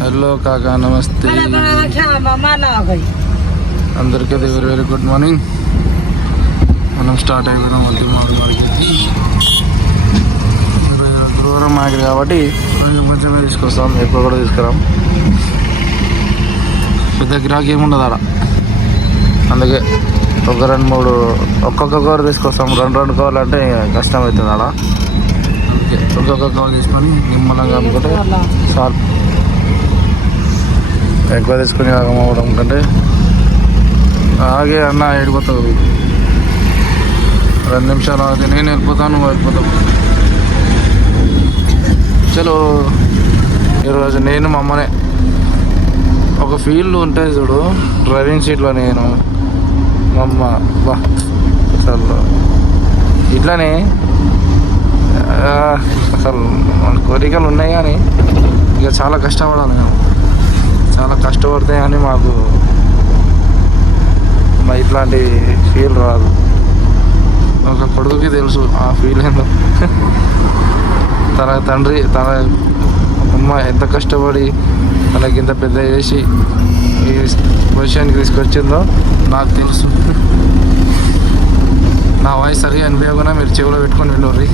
Hello కాకా నమస్తే. అందరికీ వెరీ వెరీ గుడ్ మార్నింగ్ మనం స్టార్ట్ అయిపోయినాం ఒంటి మార్కెట్కి. దూరం మార్కెట్ కాబట్టి కొంచెం కొంచెమే తీసుకొస్తాం ఎక్కువ కూడా తీసుకురాం. పెద్ద గిరాకీ ఏముండదు ఆడ. అందుకే ఒక రెండు మూడు ఒక్కొక్క కవర్ తీసుకొస్తాం. రెండు రెండు కవర్లు అంటే కష్టం అవుతుంది ఆడ. అందుకే ఒక్కొక్క కవర్ తీసుకొని నిమ్మలంగా అనుకుంటే చాలు. ఎక్కువ తీసుకుని ఆగమవడం కంటే ఆగే అన్న వెళ్ళిపోతావు రెండు నిమిషాలు ఆగితే నేను వెళ్ళిపోతాను నువ్వు వెళ్ళిపోతావు. చలో ఈరోజు నేను మా అమ్మనే. ఒక ఫీల్డ్ ఉంటుంది చూడు డ్రైవింగ్ సీట్లో నేను మా అమ్మ బా అసలు ఇట్లానే అసలు మన కోరికలు ఉన్నాయి కానీ ఇక చాలా కష్టపడాలి నేను. చాలా కష్టపడితే కానీ మాకు మా ఇట్లాంటి ఫీల్ రాదు. ఒక కొడుకుకి తెలుసు ఆ ఫీల్ ఏందో. తన తండ్రి తన అమ్మ ఎంత కష్టపడి తనకి ఇంత పెద్ద చేసి ఈ పొజిషన్కి తీసుకొచ్చిందో నాకు తెలుసు. నా వాయిస్ సరిగా అనిపించకుండా మీరు చెవిలో పెట్టుకొని వెళ్ళరు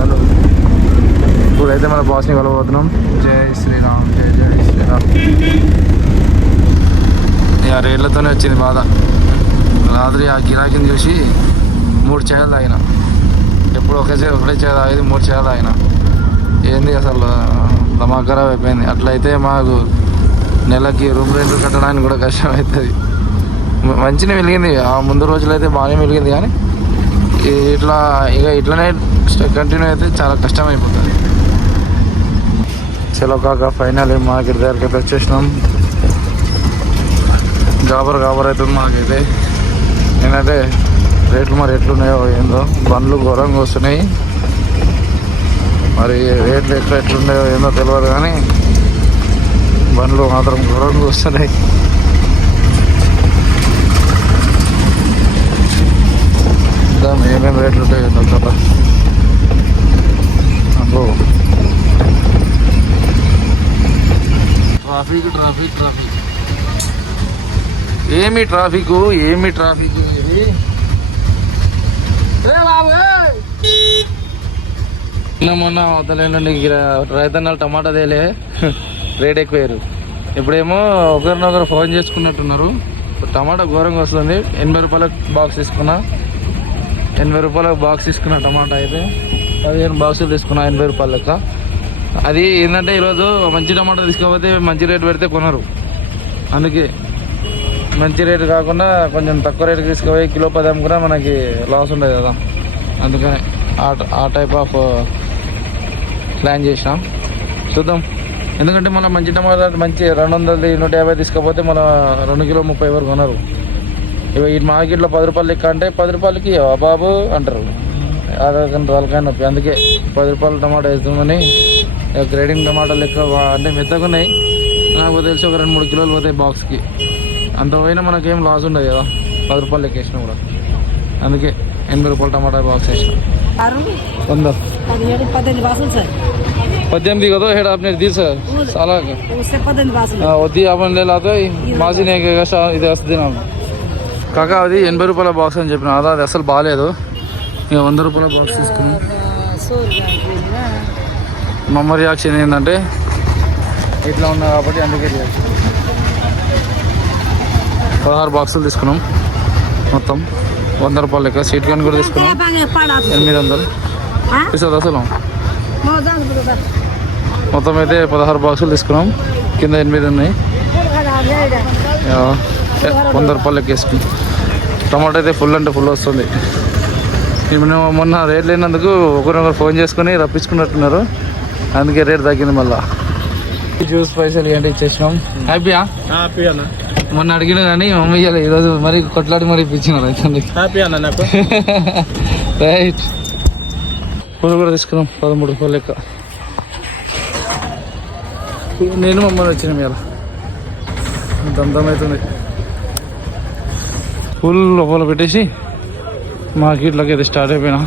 హలో. ఇప్పుడైతే మన బాస్ని కలవబోతున్నాం. జై శ్రీరామ్ జై జై శ్రీరామ్. ఇక రేట్లతోనే వచ్చింది బాధ. రాత్రి ఆ గిరాకీని చూసి మూడు చేయాలి తాగిన. ఎప్పుడు ఒకే ఒకటే చేయాలి తాగేది మూడు చేయాలి తాగిన. ఏంది అసలు దమా అయిపోయింది. అట్లయితే మాకు నెలకి రూమ్ రెంట్ కట్టడానికి కూడా కష్టం అవుతుంది. మంచిగా వెలిగింది ఆ ముందు రోజులైతే బాగానే వెలిగింది కానీ ఇట్లా ఇక ఇట్లనే కంటిన్యూ అయితే చాలా కష్టం అయిపోతుంది చలో కాక ఫైనల్ మార్కెట్ దగ్గరికి అయితే వచ్చేసినాం. గాబర్ గాబర్ అవుతుంది మాకైతే. నేనైతే రేట్లు మరి ఎట్లున్నాయో ఏందో బండ్లు ఘోరంగా వస్తున్నాయి. మరి రేట్లు ఎట్లా ఎట్లున్నాయో ఏందో తెలియదు కానీ బండ్లు మాత్రం ఘోరంగా వస్తున్నాయి. ఏమేమి రేట్లు ఉంటాయో ఏందో కదా అబ్బో. Traffic traffic traffic. ఏమి ట్రాఫిక్ ఏమి ట్రాఫిక్? ఇది! నిన్న మొన్న అవతలేనండి రైతన్నాలు టమాటా తేలే. రేట్ ఎక్కువయ్యారు. ఇప్పుడేమో ఒకరినొకరు ఫోన్ చేసుకున్నట్టున్నారు. టమాటా ఘోరంగా వస్తుంది. ఎనభై రూపాయలకు బాక్స్ తీసుకున్నా. ఎనభై రూపాయలకు బాక్స్ తీసుకున్నా టమాటా అయితే పదిహేను బాక్సులు తీసుకున్నా ఎనభై రూపాయల లెక్క. అది ఏంటంటే ఈరోజు మంచి టమాటా తీసుకోకపోతే మంచి రేటు పెడితే కొనరు. అందుకే మంచి రేటు కాకుండా కొంచెం తక్కువ రేటు తీసుకుపోయి కిలో పదాం కూడా మనకి లాస్ ఉండదు కదా. అందుకని ఆ ఆ టైప్ ఆఫ్ ప్లాన్ చేసినాం. చూద్దాం. ఎందుకంటే మనం మంచి టమాటా మంచి రెండు వందలది నూట యాభై తీసుకపోతే మన రెండు కిలో ముప్పై వరకు కొనరు. ఇవి ఈ మార్కెట్లో పది రూపాయలు లెక్క అంటే పది రూపాయలకి బాబు అంటారు. అదొక వాళ్ళకైనా నొప్పి. అందుకే పది రూపాయల టమాటా వేస్తామని గ్రేడింగ్ టమాటాలు ఎక్కువ అంటే మెత్తగున్నాయి. నాకు తెలిసి ఒక రెండు మూడు కిలోలు పోతాయి బాక్స్కి అంత పోయినా మనకేం లాస్ ఉండదు కదా. పది రూపాయలు లెక్క వేసినా కూడా. అందుకే ఎనభై రూపాయల టమాటా బాక్స్ వేసినా. వంద. పద్దెనిమిది కదా హెడ్ ఆఫ్ నేను తీసా చాలా వద్ది యాభై లేదా మాజీ నేను ఇది వస్తుంది నాకు. కాక అది ఎనభై రూపాయల బాక్స్ అని చెప్పిన. అదా అది అసలు బాగాలేదు ఇక వంద రూపాయల బాక్స్ తీసుకున్నాను మా అమ్మ రియాక్షన్ ఏంటంటే ఇట్లా ఉన్నా కాబట్టి అందుకే రియాక్షన్. పదహారు బాక్సులు తీసుకున్నాం. మొత్తం వంద రూపాయల లెక్క. సీట్ కానీ కూడా తీసుకున్నాం. ఎనిమిది వందలు. ఇస్తుంది అసలు? మొత్తం అయితే పదహారు బాక్సులు తీసుకున్నాం. కింద ఎనిమిది ఉన్నాయి. వంద రూపాయలు వేసుకుని టమాటా అయితే ఫుల్ అంటే ఫుల్ వస్తుంది. మొన్న రేట్ లేనందుకు ఒకరినొకరు ఫోన్ చేసుకుని రప్పించుకున్నట్టున్నారు. అందుకే రేట్ తగ్గింది మళ్ళా. జ్యూస్ పైసలు ఏంటి ఇచ్చేసినాం. హ్యాపీయా హ్యాపీ అన్న. మొన్న అడిగిన కానీ మమ్మీ ఇయ్యాలి. ఈరోజు మరి కొట్లాడి మరి ఇప్పించినారు అయితే హ్యాపీ అన్న నాకు. రైట్ పూలు కూడా తీసుకున్నాం పదమూడు రూపాయలు లెక్క. నేను మమ్మల్ని వచ్చిన ఇలా అంత అందమవుతుంది పూలు లోపల పెట్టేసి మార్కెట్లోకి అయితే స్టార్ట్ అయిపోయినా.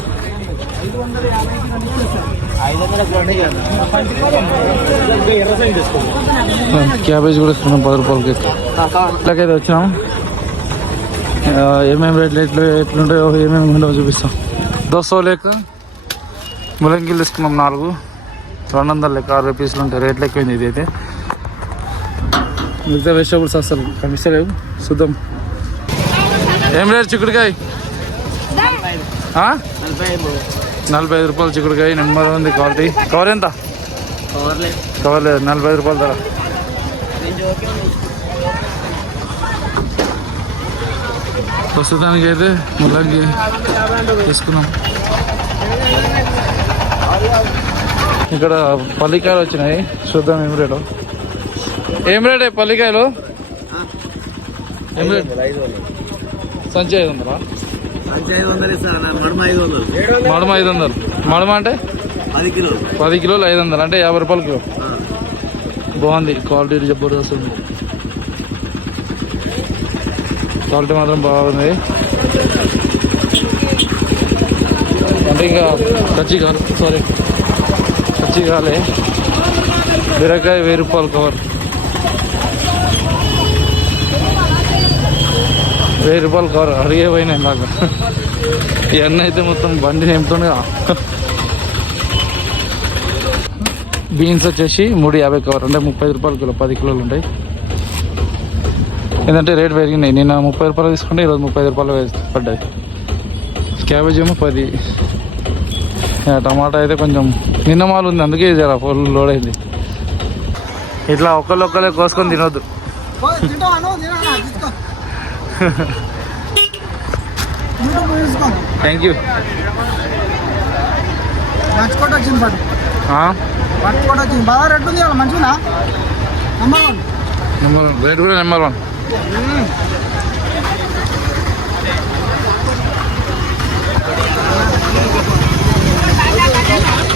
క్యాబేజ్ కూడా ఇస్తున్నాం పది రూపాయలకి ఇట్లాగైతే వచ్చినాం. ఏమేమి రేట్లు ఎట్లు ఎట్లుంటాయో ఏమేమి ఉండవో చూపిస్తాం. దోసో లేక ములంగిలు తీసుకున్నాం నాలుగు. రెండు వందల లెక్క ఆరు పీసులు ఉంటాయి రేట్లు ఎక్కువైంది ఇది అయితే మిగతా వెజిటబుల్స్ అసలు కనిపిస్తలేవు. చూద్దాం. ఏం రేటు చిక్కుడుకాయ? నలభై ఐదు రూపాయలు చిక్కుడుకాయ నెంబర్ ఉంది క్వాలిటీ. కవర్ ఎంత? కవర్ లేదు నలభై ఐదు రూపాయలు ధర. ప్రస్తుతానికి అయితే ముల్లంగి తీసుకున్నాం. ఇక్కడ పల్లికాయలు వచ్చినాయి చూద్దాం ఏం రేటు. ఏం రేట్ పల్లికాయలు? ఏం రేట్? సంచి ఐదు వందలా? మడమ ఐదు వందలు. మడమ అంటే? పది కిలో పది కిలోలు ఐదు వందలు. అంటే యాభై రూపాయలు కిలో. బాగుంది. క్వాలిటీ జబర్దస్త్ ఉంది. క్వాలిటీ మాత్రం బాగుంది. అంటే ఇంకా కచ్చి కాదు సారీ కచ్చి కాలే. బీరకాయ వెయ్యి రూపాయలు కవర్. వెయ్యి రూపాయలు కవర్. అడిగే పోయినాయి నాకు. ఇవన్నీ అయితే మొత్తం బండి నింపుతుండగా. బీన్స్ వచ్చేసి మూడు యాభై కవర్ అంటే ముప్పై రూపాయలు కిలో పది కిలోలు ఉంటాయి. ఏంటంటే రేట్ పెరిగినాయి. నిన్న ముప్పై రూపాయలు తీసుకుంటే ఈరోజు ముప్పై ఐదు రూపాయలు పడ్డాయి. క్యాబేజ్ ఏమో పది. టమాటా అయితే కొంచెం నిన్న మాలు ఉంది అందుకే జర ఫుల్ లోడ్ అయింది. ఇట్లా ఒకళ్ళు ఒక్కళ్ళే కోసుకొని తినొద్దు. థ్యాంక్ యూ మర్చిపోట వచ్చింది పట్టు వచ్చింది బాగా రెడ్ ఉంది కదా మంచిగా number one number one rate కూడా నెంబర్ వన్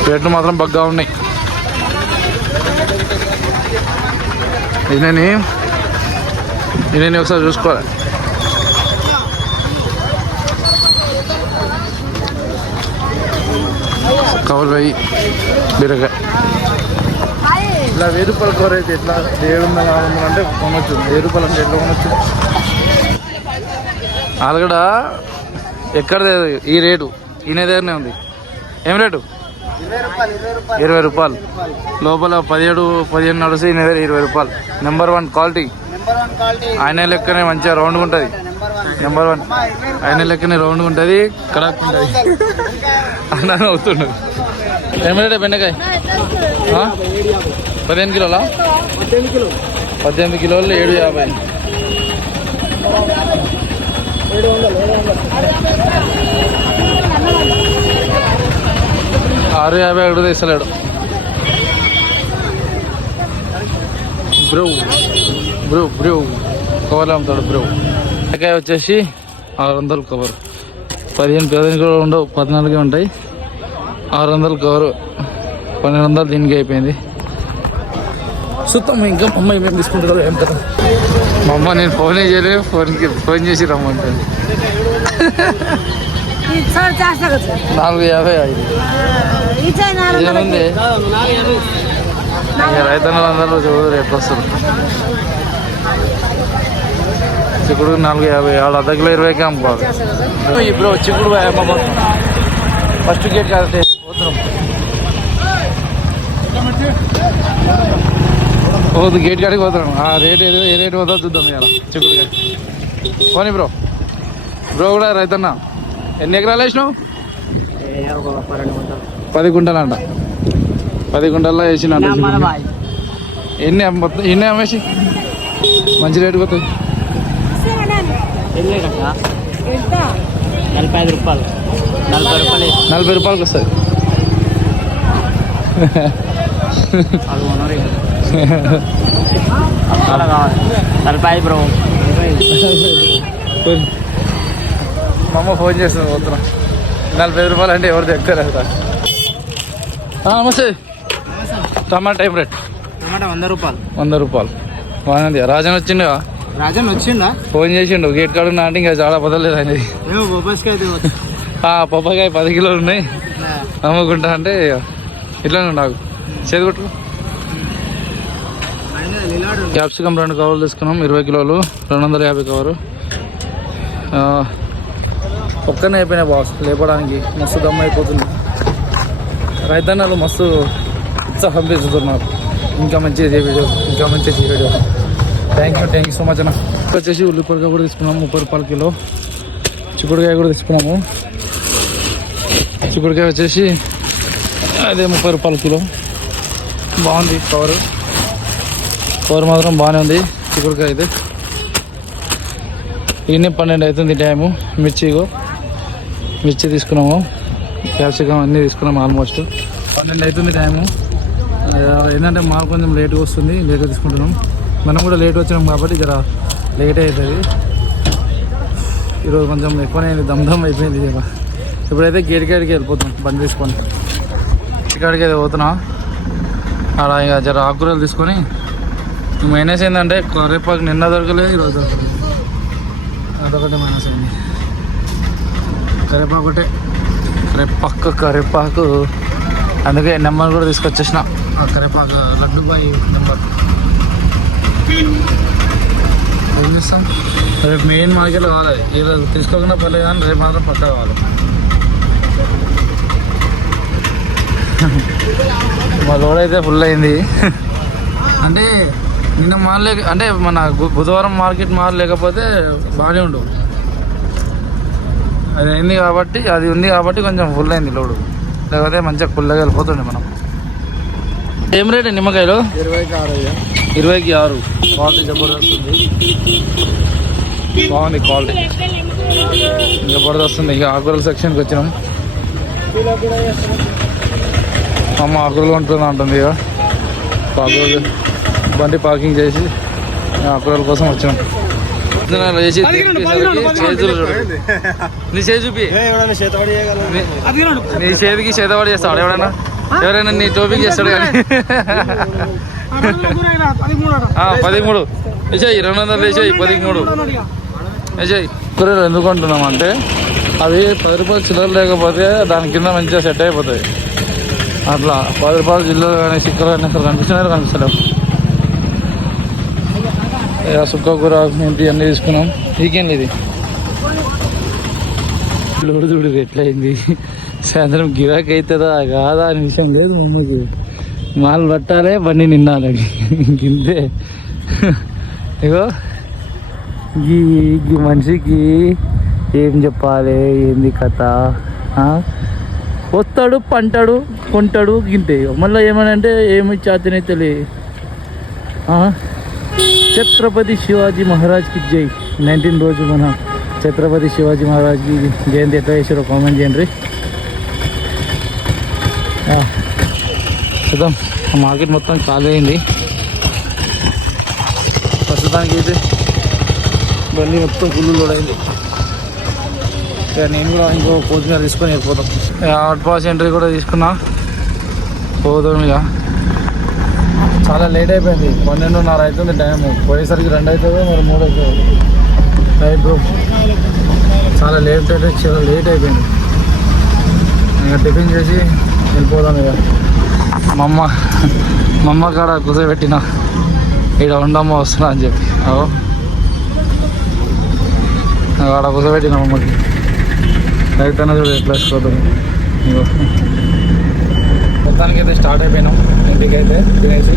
రేట్లు మాత్రం బగ్గా ఉన్నాయి. ఇదని ఇదని ఒకసారి చూసుకోవాలి. కవర్ వెయ్యి బీరకాయ. ఇలా వెయ్యి రూపాయల కూర అయితే ఎట్లా? ఏడు వందల నాలుగు వందలు అంటే కొనొచ్చు. వెయ్యి రూపాయలు అంటే ఎట్లా కొనొచ్చు? ఆలుగడ ఎక్కడ ఈ రేటు. ఈయన దగ్గరనే ఉంది. ఏం రేటు? ఇరవై రూపాయలు. లోపల పదిహేడు పదిహేను నడుస్తే ఈయన దగ్గర ఇరవై రూపాయలు. నెంబర్ వన్ క్వాలిటీ ఆయన లెక్కనే మంచిగా రౌండ్గా ఉంటుంది. నెంబర్ వన్ నెంబర్ వన్ ఆయన లెక్కనే రౌండ్గా ఉంటుంది కడాక్ ఉంటుంది అన్న అవుతుండు ఏం రేటే బెండకాయ ఆ? పదిహేను కిలోలా పద్దెనిమిది కిలో పద్దెనిమిది కిలోలు ఏడు యాభై ఏడు వందలు ఏడు వందలు ఆరు యాభై ఒకటి తీసలేడు బ్రో బ్రో బ్రో కవర్లో అమ్ముతాడు బ్రో బెండకాయ వచ్చేసి ఆరు వందలు కవర్ పదిహేను పదిహేను కూడా ఉండవు పద్నాలుగే ఉంటాయి. ఆరు వందలు కవర్ పన్నెండు వందలు దీనికి అయిపోయింది. చూద్దాం ఇంకా మా అమ్మ ఏమేమి తీసుకుంటుందో ఏం కదా మా అమ్మ నేను ఫోన్ చేయలేదు ఫోన్కి ఫోన్ చేసి రమ్మంటాను నాలుగు యాభై ఐదు. ఏముంది? రైతన్నలు అందరూ చూడు రేపు వస్తారు చిక్కుడు నాలుగు యాభై ఆడ అర్ధ కిలో ఇరవైకి అమ్ముకోవాలి. ఇప్పుడు చిక్కుడు ఫస్ట్ గేట్ కాదు పోతున్నాం. పోదు గేట్ కాడికి పోతున్నాం. ఆ రేట్ ఏదో ఏ రేట్ పోతుందో చూద్దాం ఇవాళ చిక్కుడుకాయ పోనీ బ్రో. బ్రో కూడా రైతన్న. ఎన్ని ఎకరాలు వేసినావు? పది గుంటలు అంట పది గుంటల్లో వేసిన ఎన్ని ఎన్ని అమ్మేసి? మంచి రేటు పోతాయి నలభై ఐదు రూపాయలు. నలభై రూపాయలు నలభై రూపాయలకి వస్తుంది. నలభై ఐదు బ్రో. మా అమ్మ ఫోన్ చేస్తుంది పోతున్నా. నలభై ఐదు రూపాయలు అంటే ఎవరు దగ్గర నమస్తే. టమాటా టైం రేట్ టమాటా వంద రూపాయలు. వంద రూపాయలు. బాగుంది రాజన్ వచ్చిండు రాజన్ వచ్చిందా ఫోన్ చేసిండు. గేట్ కాడు నాటి ఇంకా చాలా బదలేదు అనేది పప్పకాయ పది కిలోలు ఉన్నాయి. అమ్ముకుంటా అంటే ఇట్లా నాకు చేతి కొట్టు. క్యాప్సికమ్ రెండు కవర్లు తీసుకున్నాం. ఇరవై కిలోలు. రెండు వందల యాభై కవరు. ఒక్కనే అయిపోయినాయి బాస్ లేపడానికి. మస్తు దమ్ అయిపోతుంది. రైతన్నలు మస్తు ఉత్సాహం పెంచుతున్నారు. ఇంకా మంచిగా చేయ వీడియో. ఇంకా మంచిగా చేయ video. Thank you thank you so much అన్న. వచ్చేసి ఉల్లిపాయ కూడా తీసుకున్నాము ముప్పై రూపాయల కిలో. చిక్కుడుకాయ కూడా తీసుకున్నాము. చిక్కుడుకాయ వచ్చేసి అదే ముప్పై రూపాయల కిలో. బాగుంది కవర్ కవర్ మాత్రం బాగానే ఉంది చిక్కుడుకాయ అయితే. ఈయన పన్నెండు అవుతుంది టైము మిర్చి మిర్చి తీసుకున్నాము. క్యాప్సికమ్ అన్నీ తీసుకున్నాము ఆల్మోస్ట్ పన్నెండు అవుతుంది టైము ఏంటంటే మాకు కొంచెం లేట్గా వస్తుంది లేట్గా తీసుకుంటున్నాం. మనం కూడా లేట్ వచ్చినాం కాబట్టి జర లేట్ అవుతుంది ఈరోజు కొంచెం ఎక్కువనే దమ్దమ్ అయిపోయింది జర. ఇప్పుడైతే గేట్ కాడికి వెళ్ళిపోతాం బండి తీసుకొని. గేట్ కాడికి అయితే పోతున్నా. అక్కడ ఇక జర ఆకుకూరలు తీసుకొని. మైనస్ ఏంటంటే కరివేపాకు నిన్న దొరకలేదు ఈరోజు. అదొకటి మైనస్ అయింది. కరివేపాకు ఒకటే. కరేపాకు కరివేపాకు. అందుకే నెంబర్ కూడా తీసుకొచ్చేసిన. ఆ కరేపాకు లడ్డు బాయ్ నెంబర్. ఏం చేస్తాం? రేపు మెయిన్ మార్కెట్లో కావాలి. ఈరోజు తీసుకోకుండా పర్లేదు కానీ రేపు మాత్రం పక్కా కావాలి. మా లోడ్ అయితే ఫుల్ అయింది. అంటే నిన్న మాల్ లేక అంటే మన బుధవారం మార్కెట్ మాల్ లేకపోతే బాగానే ఉండు. అది అయింది కాబట్టి అది ఉంది కాబట్టి కొంచెం ఫుల్ అయింది లోడు. లేకపోతే మంచిగా ఫుల్గా వెళ్ళిపోతుండే మనం. ఏం రేట్ నిమ్మకాయలు? ఇరవైకి ఆరు అయ్యా ఇరవైకి ఆరు. క్వాలిటీ జబర్దస్త్ ఉంది. బాగుంది క్వాలిటీ. జబర్దస్త్ ఉంది. ఇక ఆకుకూరల సెక్షన్కి వచ్చినాం. అమ్మ ఆకుకూరలు ఉంటుంది అంటుంది ఇక. ఆకుకూరలు బండి పార్కింగ్ చేసి ఆకుకూరల కోసం వచ్చినాం. విత్తనాలు వేసి తిరిగేసరికి చేతులు చూడు. నీ చేతి చూపి. ఎవడన్నా చేతబడి నీ- నీ చేతికి చేతవాడు చేస్తాడు ఎవడైనా ఎవరైనా నీ టోపిక్ చేస్తాడు కానీ. ఆ, పదిమూడు. విజయ్ రెండు వందలు వేసాయి పదిమూడు. విజయ్. కూరలు ఎందుకు అంటున్నాం అంటే అవి పది రూపాయలు చిల్లర లేకపోతే దాని కింద మంచిగా సెట్ అయిపోతాయి. అట్లా పది రూపాయలు చిల్లర కానీ చిక్కలు కానీ అసలు కనిపిస్తున్నాయి కనిపిస్తలేవు. ఇక సుక్క కూర ఏంటి అన్నీ తీసుకున్నాం. ఇది? లోడు చూడు ఎట్లయింది? సాయంత్రం గిరాక్ అవుతుందా కాదా అనే విషయం లేదు మమ్మీకి మాలు పట్టాలే బండి నిన్నాలి గింతే ఇగో ఈ ఈ మనిషికి ఏం చెప్పాలి ఏంది కథ? వస్తాడు పంటాడు కొంటాడు గింతే. మళ్ళీ ఏమనంటే ఏమి చేతనైతలే ఛత్రపతి శివాజీ మహారాజ్కి జై. నైన్టీన్ రోజు మన ఛత్రపతి శివాజీ మహారాజ్కి జయంతి. ఎట్లా చేసారో కామెంట్ చేయండి. చూద్దాం. మార్కెట్ మొత్తం ఖాళీ అయింది. ప్రస్తుతానికి అయితే బండి మొత్తం ఫుల్ లోడ్ అయింది. ఇక నేను కూడా ఇంకో కోచింగ్ తీసుకొని వెళ్ళిపోతాం అవుట్ పాస్ ఎంట్రీ కూడా తీసుకున్నా. పోదాం ఇక. చాలా లేట్ అయిపోయింది. పన్నెండున్నర అవుతుంది టైం పోయేసరికి రెండు అవుతుంది మరి మూడు అవుతుంది. రైట్ బ్రో చాలా లేట్ అయితే చాలా లేట్ అయిపోయింది. ఇంకా టిఫిన్ చేసి వెళ్ళిపోదాం ఇక. మా అమ్మ మా అమ్మ కాడ కుదరబెట్టిన ఇక్కడ ఉండమ్మ వస్తున్నా అని చెప్పి. అవో ఆడ కుదరబెట్టిన అమ్మకి రైట్ అన్న చూడు ఎట్లా వేసుకోవద్దు ఇగో. మొత్తానికి అయితే స్టార్ట్ అయిపోయినాం. ఇంటికి అయితే తినేసి.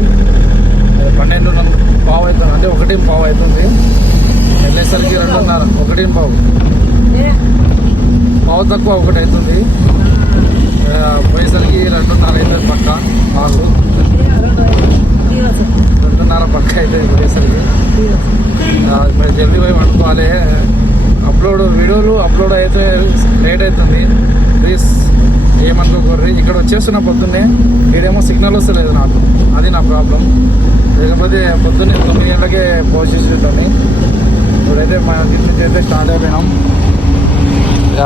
అది పన్నెండు నన్ను పావు అవుతుంది. అంటే ఒకటి పావు అవుతుంది. వెళ్ళేసరికి రెండున్నర. ఒకటి పావు. పావు తక్కువ ఒకటి అవుతుంది. పైసలకి పోయేసరికి రెండున్నర అవుతుంది పక్క మాకు రెండున్నర పక్క అవుతుంది పోయేసరికి మరి జల్దీ పోయి వండుకోవాలి అప్లోడ్ వీడియోలు అప్లోడ్ అయితే లేట్ అవుతుంది ప్లీజ్ ఏమనుకోకర్రి ఇక్కడ వచ్చేస్తున్న పొద్దున్నే ఇక్కడేమో సిగ్నల్ వస్తలేదు నాకు అది నా ప్రాబ్లం లేకపోతే పొద్దున్నే తొమ్మిది గంటలకే పోస్ట్ ఇప్పుడైతే మా ఇంటి నుంచి అయితే స్టార్ట్ అయిపోయినాం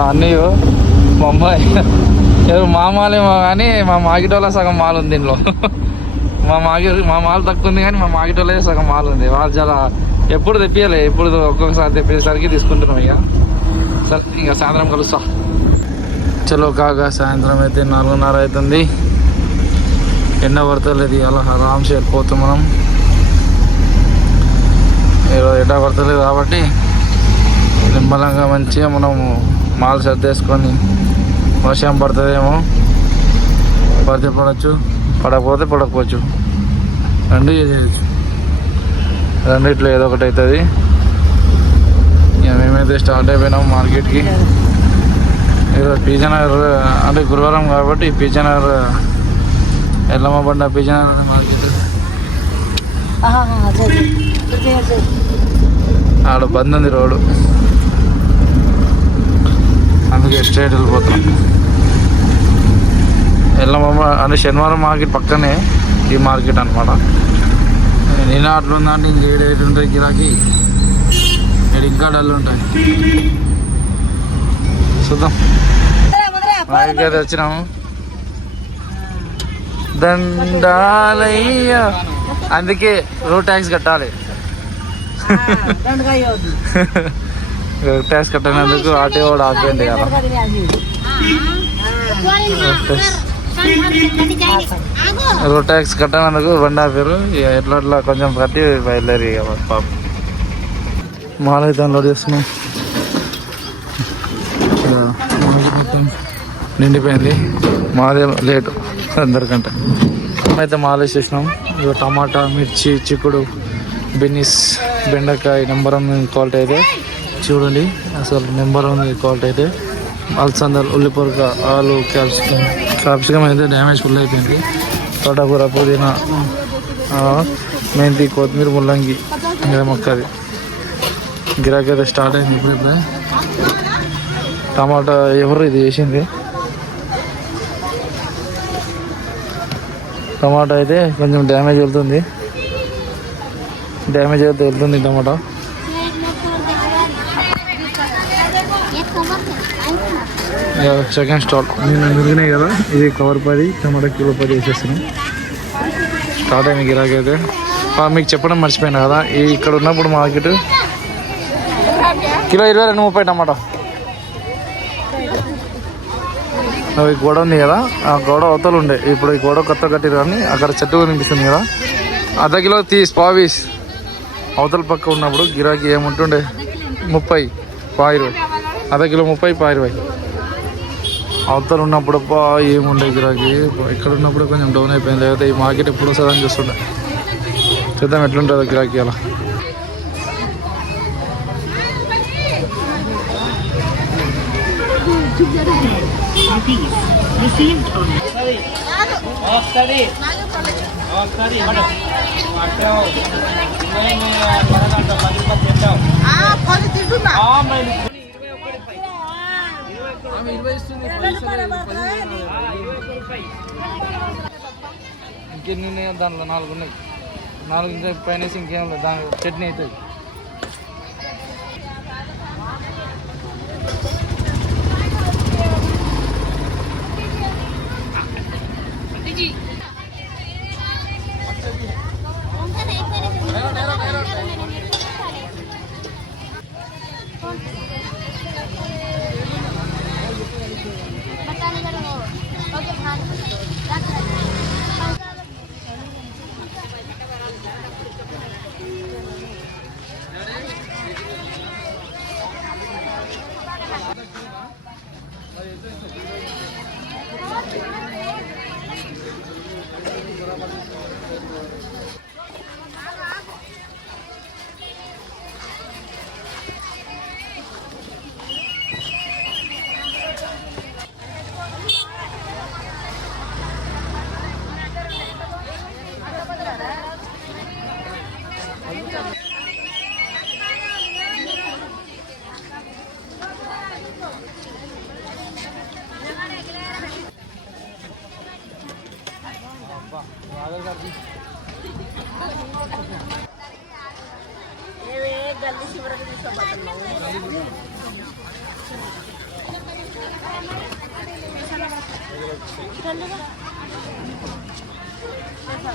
అన్నీ బొంబాయి. ఎవరు మా మాలేమో కానీ మా మాగిటోళ్ళ సగం మాల్ ఉంది దీనిలో మా మాగి మా మాల్ తక్కువ ఉంది కానీ మా మాగిటోలే సగం మాల్ ఉంది. వాళ్ళు చాలా ఎప్పుడు తెప్పియాలి ఎప్పుడు ఒక్కొక్కసారి తెప్పేసరికి తీసుకుంటున్నాం ఇక. సరే ఇంకా సాయంత్రం కలుస్తా. చలో కాగా సాయంత్రం అయితే నాలుగున్నర అవుతుంది. ఎండ పడతలేదు అలా ఆరామ్స్ వెళ్ళిపోతాం మనం. ఈరోజు ఎండ పడతలేదు కాబట్టి నిమ్మలంగా మంచిగా మనము మాల్ సర్దేసుకొని వర్షం పడుతుందేమో. పడితే పడవచ్చు పడకపోతే పడకపోవచ్చు. రెండు చేయవచ్చు రెండిట్లో ఏదో ఒకటి అవుతుంది ఇక మేమైతే స్టార్ట్ అయిపోయినాం మార్కెట్కి. ఈరోజు పీజనగర్ అంటే గురువారం కాబట్టి పీజనగర్ ఎల్లమ్మ బండ పీజనగర్ మార్కెట్. ఆడ బంద్ ఉంది రోడ్డు. అందుకే స్ట్రైట్ వెళ్ళిపోతున్నాం. ఎల్లమ్మ అంటే శనివారం మార్కెట్ పక్కనే ఈ మార్కెట్ అనమాట నేను అట్లుందా అంటే ఇంక ఏడు ఏడు ఉంటాయి గిరాకీ. ఏడు ఇంకా డల్ ఉంటాయి. చూద్దాం. మార్కెట్ అయితే వచ్చినాము. దండాలయ్య. అందుకే రోడ్ ట్యాక్స్ కట్టాలి. రోడ్ ట్యాక్స్ కట్టినందుకు ఆటో వాడు ఆపేయండి కదా. రోడ్ ట్యాక్స్ కట్టనందుకు బండి ఆపారు. ఇక ఎట్లా అట్లా కొంచెం కట్టి బయలుదేరి పాప. మాల అయితే అన్లోడ్ చేస్తున్నాం. నిండిపోయింది. మాదే లేటు అందరికంటే. అయితే మాల వేసేసినాం ఇక టమాటా మిర్చి చిక్కుడు బెన్నిస్ బెండకాయ నెంబర్ వన్ క్వాలిటీ అయితే చూడండి. అసలు నెంబర్ వన్ క్వాలిటీ అయితే. అలసందలు ఉల్లిపొరక ఆలు క్యాప్సికమ్. క్యాప్సికమ్ అయితే డ్యామేజ్ ఫుల్ అయిపోయింది. తోటకూర పుదీనా మెంతి కొత్తిమీర ముల్లంగి ఇంకా మొక్కది. గిరాకీ అయితే స్టార్ట్ అయింది ఇప్పుడు ఇప్పుడే టమాటా ఎవరు ఇది వేసింది టమాటా అయితే కొంచెం డ్యామేజ్ వెళ్తుంది. డ్యామేజ్ అయితే వెళ్తుంది టమాటా. సెకండ్ స్టాల్ నేను మిగిలినాయి కదా? ఇది కవర్ పది టమాటా కిలో పది వేసేస్తున్నాం. స్టార్ట్ అయింది గిరాకీ అయితే. ఆ, మీకు చెప్పడం మర్చిపోయినా కదా ఈ ఇక్కడ ఉన్నప్పుడు మార్కెట్ కిలో ఇరవై రెండు ముప్పై టమాటా. అవి గోడ ఉంది కదా ఆ గోడ అవతలు ఉండే. ఇప్పుడు ఈ గోడ కొత్త కట్టిరు కానీ అక్కడ చెట్టు కనిపిస్తుంది కదా. అర్ధ కిలో తీసి పావీస్ అవతల పక్క ఉన్నప్పుడు గిరాకీ ఏముంటుండే? ముప్పై పా ఇరవై. అర్ధ కిలో ముప్పై పా ఇరవై. అవతల ఉన్నప్పుడు ఏముండే గిరాకీ? ఇక్కడ ఉన్నప్పుడు కొంచెం డౌన్ అయిపోయింది. లేకపోతే ఈ మార్కెట్ ఎప్పుడు వస్తుందని చూస్తుండే. చూద్దాం ఎట్లుంటుందో గిరాకీ అలా. ఇంకెన్ని ఉన్నాయి? దాంట్లో నాలుగు ఉన్నాయి. నాలుగు ఇంకా పైన ఇంకేం లేదు. దాని చట్నీ అవుతుంది.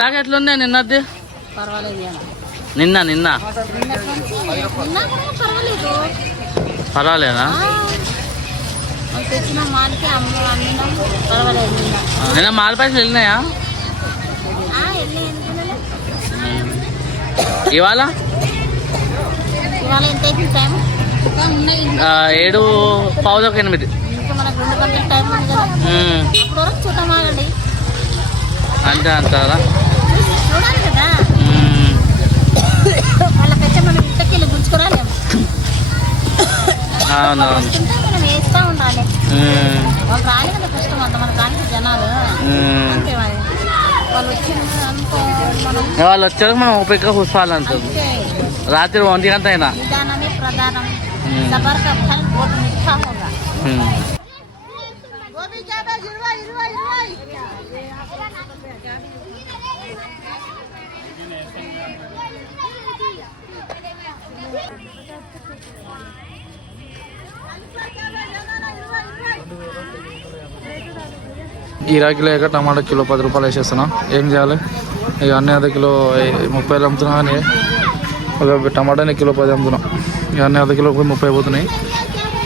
బాగా ఎట్లా ఉన్నాయి నిన్న నిన్న. పర్వాలేదా? నిన్న మాల్ పైసలు వెళ్ళినాయా? ఇవాళ? ఏడు పావులకు ఎనిమిది. అంతే అంటారా చూడాలి కదా. మనం ఇంతకెళ్ళి గుంజుకోరాలేము. అవునవును మనం వేస్తూ ఉండాలి. వాళ్ళు రాలి మన దానికి జనాలు. అంతే మరి. వాళ్ళు వచ్చిన మనం వాళ్ళు వచ్చాక మనం ఓపిక చూసుకోవాలంటుంది రాత్రి ఒంటి గంట అయినా. ప్రధానం. సబర్ గిరాకీ లేక టమాటా కిలో పది రూపాయలు వేసేస్తున్నా. ఏం చేయాలి? ఇక అన్ని అర్ధ కిలో ముప్పైలు అమ్ముతున్నా కానీ ఒక టమాటాని కిలో పది అమ్ముతున్నా. ఇక అన్ని అర్ధ కిలో ముప్పై పోతున్నాయి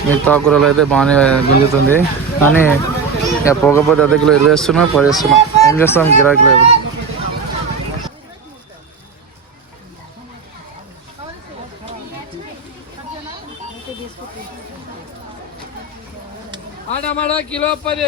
మిగతా కూరలు అయితే బాగానే గుంజుతుంది. కానీ ఇక పోకపోతే అర్ధ కిలో ఇరవై వేస్తున్నా పది వేస్తున్నా. ఏం చేస్తాం? గిరాకీ లేదు. టమాటా కిలో పది.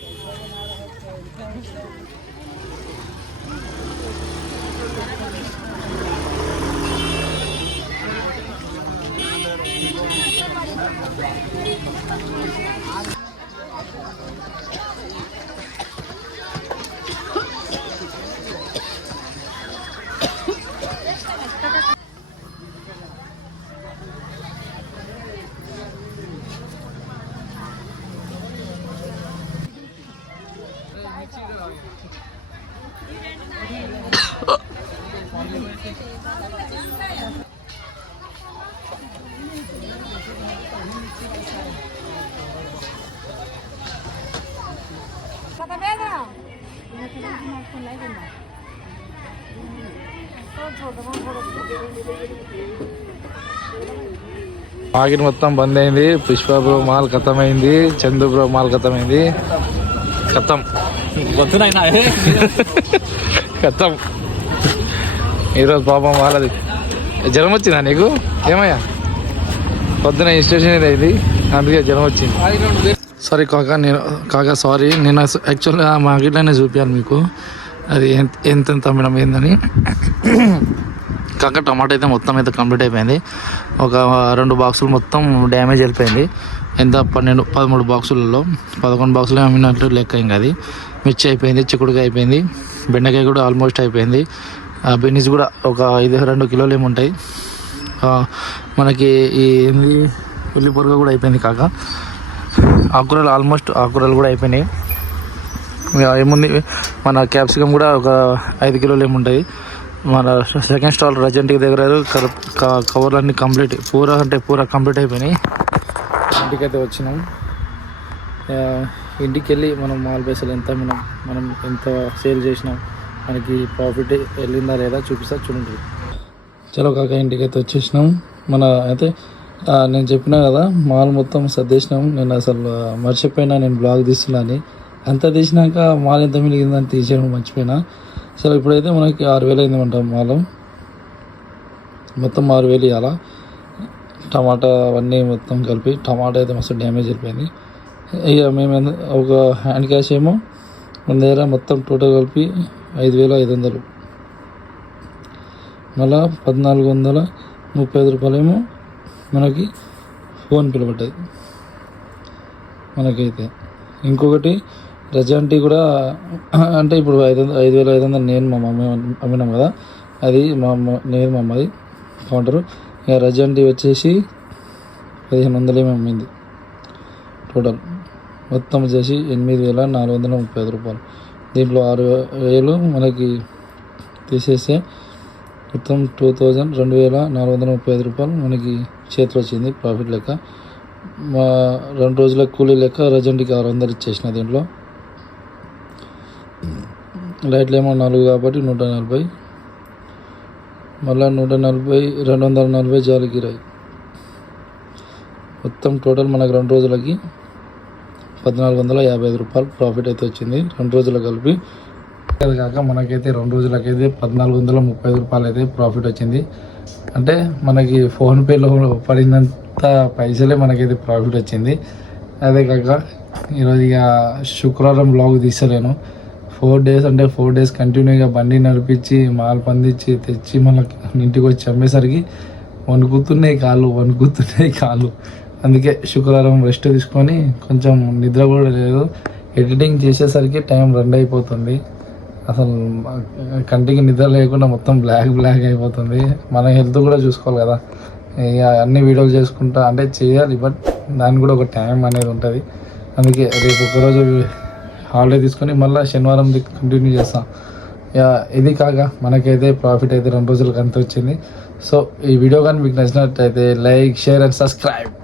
ఆగిన మొత్తం బంద్ అయింది. పుష్ప బ్రో మాల్ ఖతం చందు బ్రో మాల్ ఖతం. అయింది ఖతం ఖతం ఈరోజు పాపం వాళ్ళది జ్వరం వచ్చిందా నీకు ఏమయ్యా పొద్దున స్టేషన్ ఇది అందుకే జ్వరం వచ్చింది సారీ కాకా నేను కాకా సారీ నేను యాక్చువల్గా మార్కెట్లోనే చూపించాను మీకు అది ఎంత ఎంత ఎంత ఏందని కాక టమాటా అయితే మొత్తం అయితే కంప్లీట్ అయిపోయింది. ఒక రెండు బాక్సులు మొత్తం డ్యామేజ్ వెళ్ళిపోయింది ఎంత? పన్నెండు పదమూడు బాక్సులలో పదకొండు బాక్సులు అమ్మినట్లు లెక్క ఇంకా అది మిర్చి అయిపోయింది చిక్కుడుకాయ అయిపోయింది బెండకాయ కూడా ఆల్మోస్ట్ అయిపోయింది. ఆ బెన్నీస్ కూడా ఒక ఐదు రెండు కిలోలు ఏముంటాయి ఉంటాయి. మనకి ఈ ఉల్లి పొరగ కూడా అయిపోయింది కాక. ఆకుకూరలు ఆల్మోస్ట్ ఆకుకూరలు కూడా అయిపోయినాయి. ఇక ఏముంది మన క్యాప్సికమ్ కూడా ఒక ఐదు కిలోలు ఏముంటాయి మన సెకండ్ స్టాల్ రజెంట్కి దగ్గర కవర్లు అన్నీ కంప్లీట్ పూర అంటే పూర కంప్లీట్ అయిపోయినాయి. ఇంటికి అయితే వచ్చినాం ఇంటికి వెళ్ళి మనం మాల్ పైసలు ఎంత మనం మనం ఎంత సేల్ చేసినాం మనకి ప్రాఫిట్ వెళ్ళిందా లేదా చూపిస్తా చూడండి. చలో కాక ఇంటికి అయితే వచ్చేసినాం. మన అయితే నేను చెప్పినా కదా మాల్ మొత్తం సర్దేసినాం. నేను అసలు మర్చిపోయినా నేను బ్లాగ్ తీస్తున్నాను అంత అంతా తీసినాక మాల్ ఎంత మిలిగిందని తీసేయడం మర్చిపోయినా. సో ఇప్పుడైతే మనకి ఆరు వేలు అయింది మాలం. మొత్తం ఆరు వేలు ఇవ్వాలా టమాటా అవన్నీ మొత్తం కలిపి టమాటా అయితే మస్తు డ్యామేజ్ అయిపోయింది. ఇక మేము ఒక హ్యాండ్ క్యాష్ ఏమో మన దగ్గర మొత్తం టోటల్ కలిపి ఐదు వేల ఐదు వందలు. మళ్ళా పద్నాలుగు వందల ముప్పై ఐదు రూపాయలేమో మనకి ఫోన్పేలో పడ్డది. మనకైతే ఇంకొకటి రజాంటి కూడా అంటే ఇప్పుడు ఐదు వందలు ఐదు వేల ఐదు వందలు నేను మా మమ్మీ అమ్మినాం కదా. అది మా అమ్మ నేను మా అమ్మది కౌంటరు ఇక రజాంటి వచ్చేసి పదిహేను వందలు ఏమో అమ్మింది. టోటల్ మొత్తం వచ్చేసి ఎనిమిది వేల నాలుగు వందల ముప్పై ఐదు రూపాయలు. దీంట్లో ఆరు వేలు మనకి తీసేస్తే మొత్తం టూ థౌజండ్ రెండు వేల నాలుగు వందల ముప్పై ఐదు రూపాయలు మనకి చేతిలో వచ్చింది ప్రాఫిట్ లెక్క. మా రెండు రోజుల కూలీ లెక్క రజెంట్కి ఆరు వందలు ఇచ్చేసిన దీంట్లో. లైట్లు ఏమో నాలుగు కాబట్టి నూట నలభై. మళ్ళీ నూట నలభై రెండు వందల నలభై జాలికిరాయి మొత్తం టోటల్ మనకు రెండు రోజులకి పద్నాలుగు వందల యాభై ఐదు రూపాయలు ప్రాఫిట్ అయితే వచ్చింది. రెండు రోజులు కలిపి అది కాక మనకైతే రెండు రోజులకైతే పద్నాలుగు వందల ముప్పై ఐదు రూపాయలు అయితే ప్రాఫిట్ వచ్చింది. అంటే మనకి ఫోన్పేలో పడినంత పైసలే మనకైతే ప్రాఫిట్ వచ్చింది. అదే కాక ఈరోజు ఇక శుక్రవారం బ్లాగ్ తీసలేను ఫోర్ డేస్ అంటే ఫోర్ డేస్ కంటిన్యూగా బండి నడిపించి మాల్ పందించి తెచ్చి మనకి ఇంటికి వచ్చి అమ్మేసరికి వణుకుతున్నాయి కాళ్ళు వణుకుతున్నాయి కాళ్ళు. అందుకే శుక్రవారం రెస్ట్ తీసుకొని కొంచెం నిద్ర కూడా లేదు. ఎడిటింగ్ చేసేసరికి టైం రెండు అయిపోతుంది. అసలు కంటికి నిద్ర లేకుండా మొత్తం బ్లాక్ బ్లాక్ అయిపోతుంది. మన హెల్త్ కూడా చూసుకోవాలి కదా. ఇక అన్ని వీడియోలు చేసుకుంటా అంటే చేయాలి బట్ దానికి కూడా ఒక టైం అనేది ఉంటుంది. అందుకే రేపు ఒకరోజు హాలిడే తీసుకొని మళ్ళీ శనివారం కంటిన్యూ చేస్తాం. ఇక ఇది కాక మనకైతే ప్రాఫిట్ అయితే రెండు రోజులకు అంత వచ్చింది. సో ఈ వీడియో కానీ మీకు నచ్చినట్టయితే లైక్ షేర్ అండ్ సబ్స్క్రైబ్